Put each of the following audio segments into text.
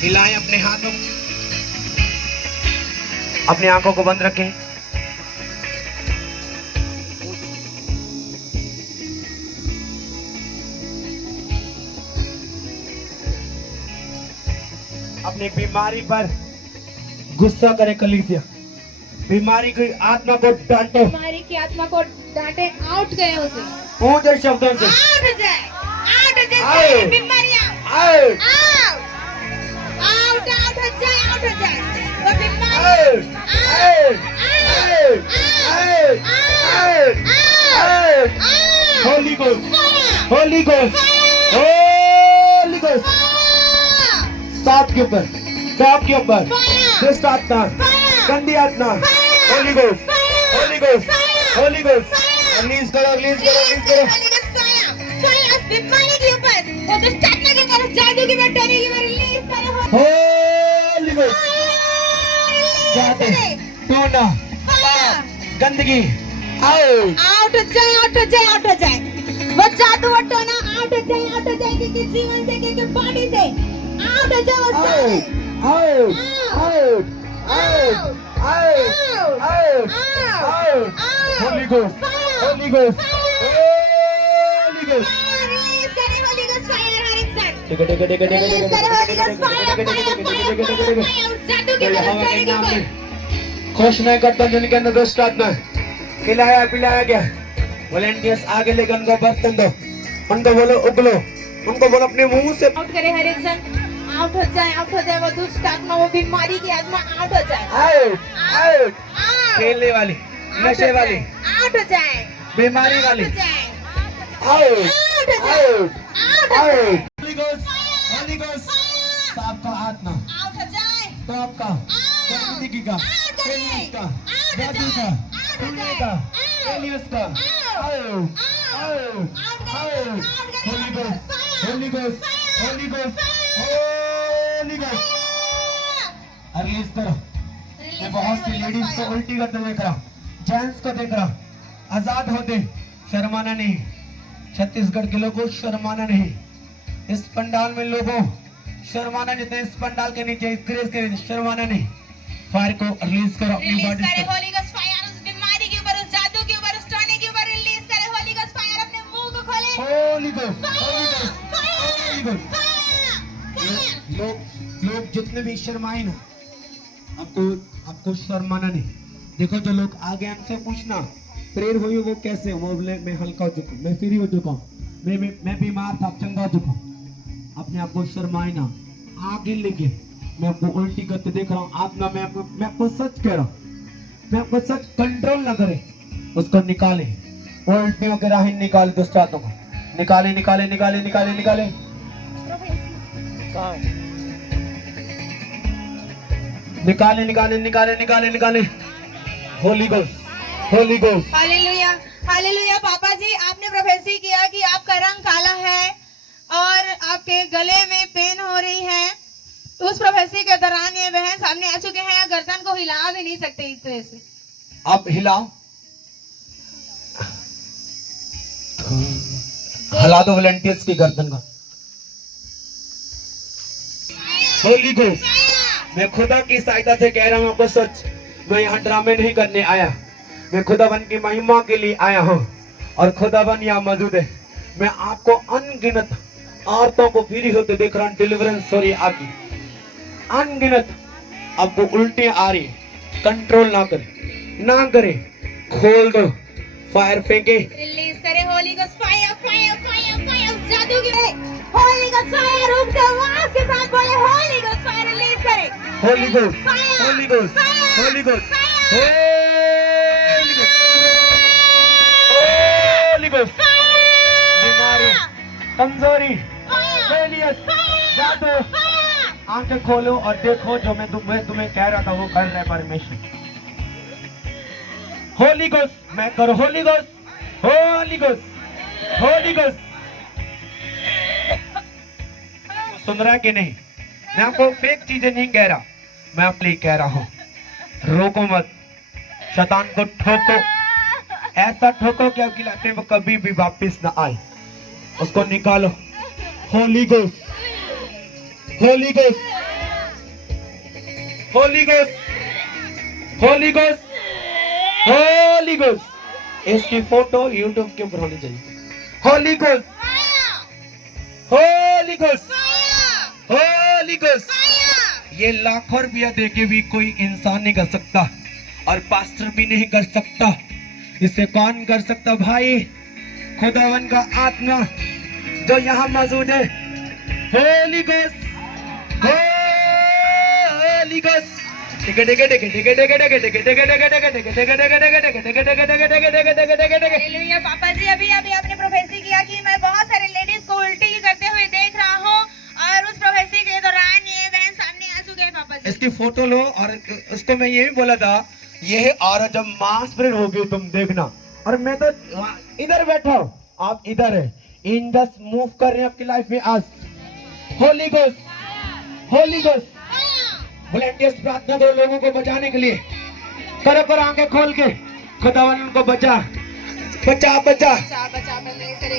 हिलाएं अपने हाथों, अपनी आंखों को बंद रखें। अपनी बीमारी पर गुस्सा करे कलीसिया, बीमारी की आत्मा को डांटे, बीमारी की आत्मा को डांटे, आउट करे उसे, ऊंचे शब्दों से आउट हो जाए, आउट हो जाए आउट। सारी बीमारियां, आउट आउट आउट हो जाए, आउट हो जाए वो बीमारी, out out out out out. Holy ghost, holy ghost, holy ghost. सांप के ऊपर, सांप के ऊपर दुष्ट आत्मा, गंदी आत्मा, Holi ghost, holy ghost, holy ghost. Release करो, रिलीज करो, रिलीज करो। बीमारी के ऊपर, वो दुष्ट आत्मा के ऊपर, जादू के ऊपर, टोने के ऊपर रिलीज करो। Holy ghost. जादू, टोना, गंदगी, आउट आउट हो जाए, आउट हो जाए, आउट हो जाए वो जादू, वो टोना आउट हो जाए, आउट हो जाए किसी जीवन से, किसी बॉडी से आउट हो जाए वो सारे। Out out out out out out. Holy ghost, holy ghost, holy ghost. Release करे होली गोस्ट फायर हर इंसान, टिक टिक टिक टिक रिलीज करे Holi ghost fire, fire, fire, fire, जादू के ऊपर, टोने के ऊपर। खुश नहीं करता जिनके अंदर दुष्ट आत्मा, खिलाया पिलाया गया। वॉलेंटियर्स आगे लेकर उनको बर्तन दो, उनको बोलो उगलो, उनको बोलो अपने मुंह से आउट करे हर इंसान, आउट हो जाए, आउट हो जाए वो दुष्ट आत्मा, वो बीमारी की आत्मा आउट हो जाए, आउट आउट। आउट खेलने वाली, नशे वाली, आउट हो जाए, बीमारी वाली, आउट हो जाए, आउट आउट हो जाए, आउट आउट हो जाए, out. Holy ghost, holy ghost. सांप का आत्मा, आउट हो जाए, सांप का, गंदगी का, एलियंस का, जादू का, टोने का, एलियंस का, out out out. Holy ghost, holy ghost, holy ghost, holy ghost. Release करो। मैं बहुत सी लेडीज को उल्टी करते देख रहा हूँ, जेंट्स को देख रहा हूँ। आजाद होते, शर्माना नहीं। छत्तीसगढ़ के लोगों को शर्माना नहीं। इस पंडाल में लोगों शर्माना नहीं, इस पंडाल के नीचे, इस ग्रेस के नीचे शर्माना नहीं। फायर को रिलीज करो अपनी रिलीज बॉडी करे से। होली गोस्ट फायर उस बीमारी के ऊपर, उस जादू के ऊपर, उस टोने के ऊपर रिलीज करे होली गोस्ट फायर, अपने मुंह को खोले, Holi ghost, holy ghost, holy ghost. लोग जितने भी शर्माए ना, आपको शर्माना नहीं। देखो जो लोग आगे हमसे पूछना प्रेयर हुई वो कैसे, वो बोले मैं हल्का हो चुका हूँ, मैं फ्री हो चुका हूँ, मैं बीमार था, चंगा हो चुका हूँ। अपने आप को शर्माए ना, आगे लेके। मैं आपको उल्टी करते देख रहा हूँ, आत्मा मैं आपको सच कह रहा हूँ, मैं आपको सच कंट्रोल ना करे, उसको निकाले, उल्टियों के राह निकाले, दुष्ट आत्मा को निकाले, निकाले, निकाले, निकाले, निकाले। निकाले, निकाले, निकाले, निकाले, निकाले। Holi ghost, holy ghost. Hallelujah, hallelujah. पापा जी, आपने प्रोफेसी किया कि आपका रंग काला है और आपके गले में पेन हो रही है। उस प्रोफेसी के दौरान ये बहन सामने आ चुके हैं, गर्दन को हिला भी नहीं सकते इस तरह से। आप हिलाओ, हिला दो वॉलंटियर्स की गर्दन का। होली गोस्ट, मैं खुदा की सहायता से कह रहा हूँ आपको सच, मैं यहाँ ड्रामे नहीं करने आया, मैं खुदावन की महिमा के लिए आया हूँ और खुदावन यहाँ मौजूद है। मैं आपको अनगिनत औरतों को फ्री होते देख रहा हूँ, डिलीवरेंस हो रही है आपकी अनगिनत। आपको उल्टियाँ आ रही, कंट्रोल ना करे, ना करे, खोल दो, फायर फेंके। रिलीज करे Holi ghost fire, fire, fire, fire, जादू की होली गोस्ट फायर, रुक जाओ, आवाज के साथ बोले होली गोस्ट फायर, रिलीज करे Holi ghost, holy ghost, holy ghost, holy ghost, holy ghost. बीमारी, कमजोरी, फेलियर, जादू, आंखें खोलो और देखो जो मैं तुम्हें कह रहा था वो कर रहे परमेश्वर। होली गोस्ट, मैं करो holy ghost, holy ghost, holy ghost. सुन रहा कि नहीं? मैं आपको फेक चीजें नहीं कह रहा, मैं आपके लिए कह रहा हूँ, रोको मत, शैतान को ठोको, ऐसा ठोको कि आपकी लाइफ में वो कभी भी वापस ना आए। उसको निकालो, Holy Ghost, Holy Ghost, Holy Ghost, Holy Ghost, Holy Ghost. इसकी फोटो YouTube के ऊपर होनी चाहिए. Holy Ghost, Holy Ghost, Holy Ghost. ये लाखों रुपया देके भी कोई इंसान नहीं कर सकता और पास्टर भी नहीं कर सकता. इसे कौन कर सकता भाई? खुदावन का आत्मा जो यहाँ मौजूद है. Holy Ghost, Holy Ghost. Hallelujah पापा जी, अभी अभी आपने प्रोफेसी किया कि मैं बहुत सारे लेडीज को उल्टी करते हुए देख रहा हूँ और उस प्रोफेसी के दौरान ये बहन सामने आ चुके हैं पापा जी. इसकी फोटो लो और उसको मैं ये भी बोला था, ये औरत जब मास्प्रेड होगी तुम देखना. और मैं तो इधर बैठा हूँ, आप इधर है. इन दस मूव कर रहे हैं आपकी लाइफ में आज. Holi ghost, holy ghost. Volunteers प्रार्थना करो लोगों को बचाने के लिए. करो करो आंखें खोल के. खुदावन उनको बचा बचा बचा.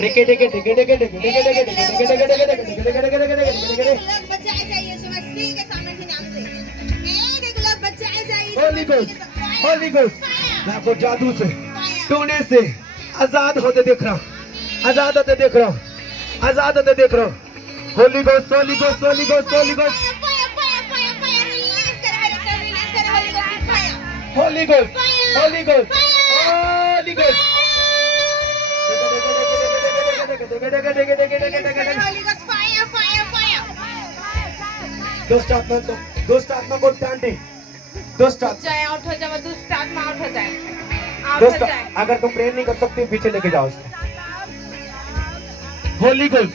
टिके टिके टिके टिके टिके टिके टिके टिके टिके टिके टिके होली गोस्ट, होली गोस्ट. मैं आपको जादू से, टोने से आजाद होते देख रहा हूँ, आजाद होते देख रहा हूँ, आजाद होते देख रहा हूँ. Holi ghost, holy ghost, holy ghost, holy ghost, holy ghost, holy ghost, holy ghost. दुष्ट आत्मा को, दुष्ट आत्मा को डांटे. दुष्ट आत्मा आउट हो जाए, दुष्ट आत्मा आउट हो जाए, आउट हो दोस्त, जाए. अगर तुम प्रेयर नहीं कर सकते पीछे लेके जाओ उसको. होली गोस्ट.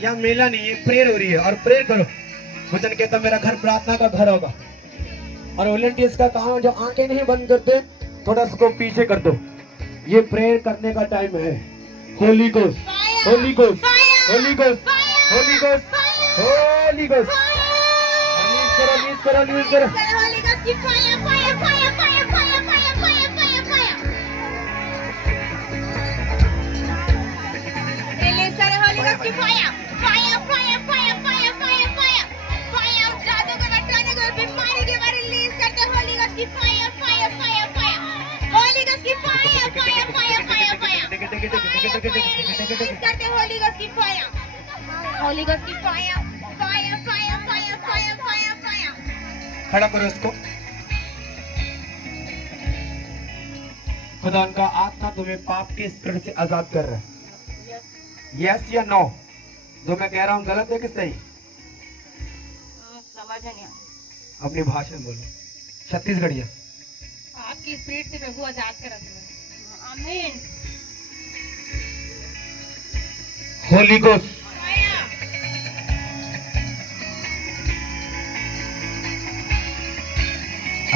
यहाँ मेला नहीं है, प्रेयर हो रही है और प्रेयर करो. वचन कहता मेरा घर प्रार्थना का घर होगा. और वॉलंटियर्स का काम जो आंखें नहीं बंद करते थोड़ा उसको पीछे कर दो. ये प्रेयर करने का टाइम है. Holi ghost, holy ghost, holy ghost, holy ghost, holy ghost. Release करो, रिलीज करो, रिलीज करो. खड़ा करो इसको. खुदा उनका आत्मा तुम्हें पाप के स्पिरिट से आजाद कर रहा है. यस या नो? जो मैं कह रहा हूँ गलत है कि सही? समझ नहीं. अपनी भाषा में बोलो. छत्तीसगढ़िया. आपकी स्पिरिट से प्रभु आजाद कर रहे. आमीन. Holy ghost.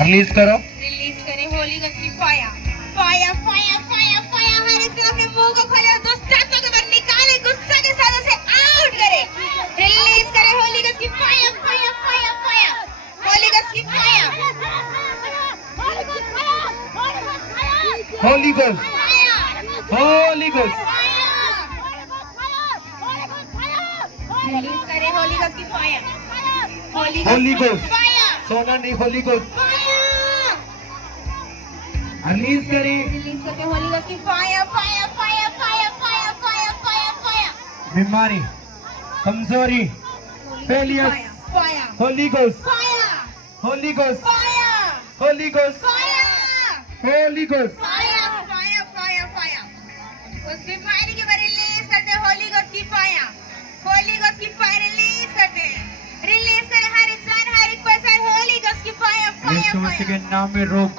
रिलीज करो. रिलीज करें होली गॉड की fire. Fire fire fire fire. हर एक से अपने मुंह को खोले और दुष्ट आत्मा को बाहर निकाले, गुस्सा के साथ उसे आउट करे. रिलीज करें होली गॉड की fire fire fire fire. Holy god की fire. Holy ghost, holy ghost. Release करें होली गॉड की फायर. Holy ghost. सोना नहीं, होली गोस्ट. रिलीज करें. रिलीज करके होली गॉड की fire fire fire fire fire fire fire fire. बीमारी, कमजोरी, failure. Fire holy ghost, fire holy ghost, fire holy ghost, fire holy ghost. Fire fire fire fire. उस बीमारी के बारे release करते हैं होली गॉड की फायर. होली गॉड की फायर रिलीज करते हैं. रिलीज करें हर इंसान, हर एक पर्सन. होली गॉड की फायर फायर यीशु मसीह के फायर. नाम में रोक.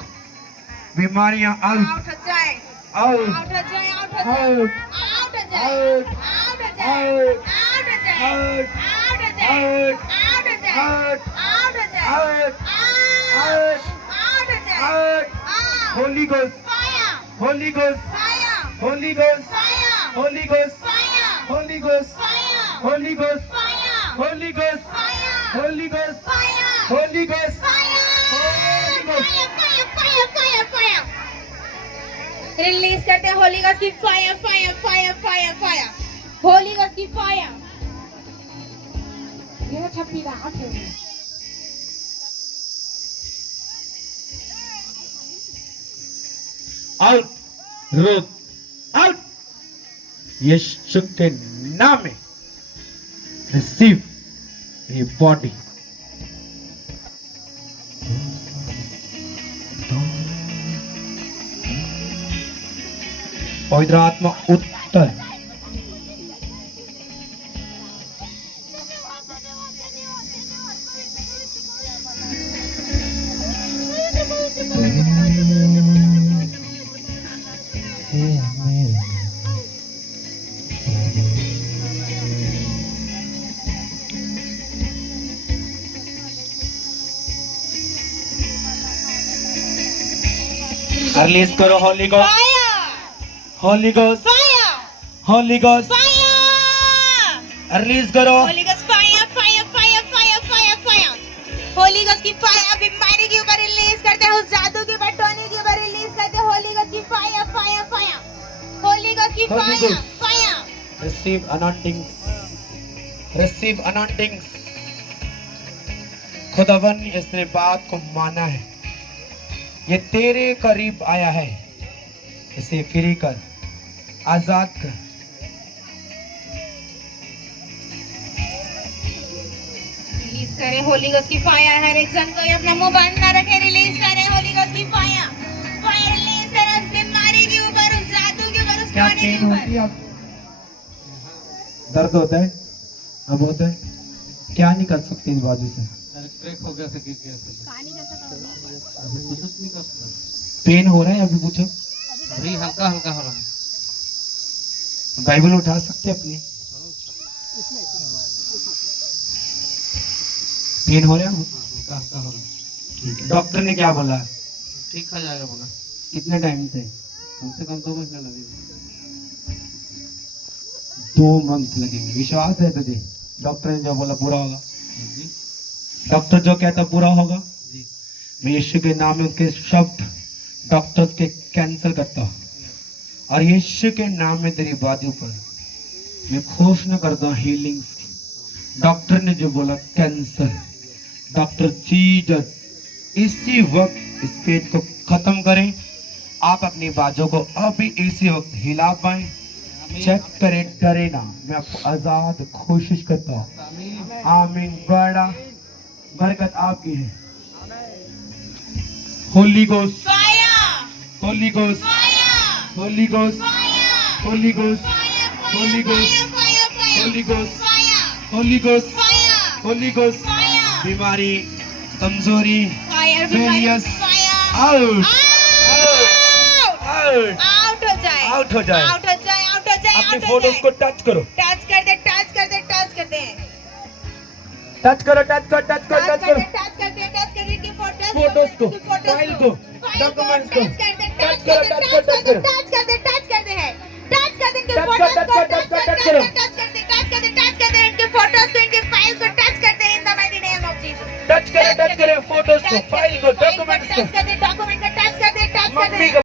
बीमारियां आउट, आउट हो जाए, आउट, आउट हो जाए, आउट हो जाए, आउट, आउट हो जाए, आउट, आउट हो जाए, आउट, आउट हो जाए, आउट, आउट हो जाए, आउट, आउट हो जाए, आउट, आउट हो जाए, आउट, आउट आउट, हो जाए, out. Out. Holy ghost, fire holy ghost, fire holy ghost, fire holy ghost, fire holy ghost, fire holy ghost, fire holy ghost, fire holy ghost, fire holy ghost, fire holy ghost. Fire fire fire fire. Release करते हैं holy god की fire fire fire fire fire. Holy god की fire. Out, road out. यीशु के नाम में receive a body. पवित्र आत्मा उत्तर। रिलीज करो holy god, holy god, holy god, release करो। Holy god fire fire fire fire fire fire. Holy god की फायर बीमारी के ऊपर रिलीज करते हैं, उस जादू के ऊपर टोनी के ऊपर रिलीज करते हैं। होली गॉड की fire fire fire. Holy god की Holy fire Ghost. Fire. Receive anointing, receive anointing. खुदावन इसने बात को माना है, ये तेरे करीब आया है, इसे फ्री कर, आजाद कर। रिलीज करें होली गॉड की फायर। हर एक जन को ये अपना मुंह बंद ना रखे, रिलीज करें होली गॉड की फायर। फायर रिलीज करें उस बीमारी के ऊपर, उस जादू के ऊपर, उस क्या टोनी के पेन होती ऊपर। है आप? दर्द होता है, अब होता है, क्या नहीं कर सकते इस बाजू से? पेन हो रहा है अभी? पूछो। अभी हल्का हल्का हो रहा है। बाइबल उठा सकते अपनी? पेन हो रहा है? हल्का हल्का हो रहा है। डॉक्टर ने क्या बोला? ठीक हो जाएगा बोला। कितने टाइम से? कम से कम 2 महीने लगेगा। 2 मंथ लगेंगे। विश्वास है तुझे डॉक्टर ने जो बोला पूरा होगा? जी डॉक्टर जो कहता पूरा होगा। जी। मैं यीशु के नाम में उनके शब्द डॉक्टर्स के कैंसिल करता हूँ, और यीशु के नाम में तेरी बाजू पर मैं घोषणा करता हूँ हीलिंग। डॉक्टर ने जो बोला कैंसर, डॉक्टर जीसस इसी वक्त इस पेट को खत्म करें। आप अपनी बाजू को अभी इसी वक्त हिला पाए, चेक करें, डरे ना। मैं आपको आजाद कोशिश करता हूँ। आमीन। बड़ा बरकत आपकी है। Holi ghost, fire holy ghost, fire holy ghost, fire holy ghost, fire holy ghost, fire holy ghost, fire holy ghost, fire holy ghost. Fire बीमारी, कमजोरी, fire Failures. Fire out, out out, out हो जाए, आउट हो जाए। Out हो जाए, out हो जाए, अपने आउट हो फोटोज जाए। को टच करो, टच कर दे, टच कर दे, टच कर दे, टच करो, टच करो, टच करो, टच करो। टच कर दे, टच कर दे की फोटोज को, फाइल को, डॉक्यूमेंट्स को टच करो, टच करो, टच करो। टच कर दे, टच कर दे है, टच कर दे इनके टच फोटोज करो, को, टच करो, टच करो। टच कर दे, टच कर दे, टच कर दे इनके फोटोज को, इनके फाइल्स को टच कर दे in the mighty name of Jesus. Touch करो, फोटोज को, फाइल को, डॉक्यूमेंट्स को। टच कर दे, डॉक्यूमेंट को टच कर दे, टच कर मम्मी दे। को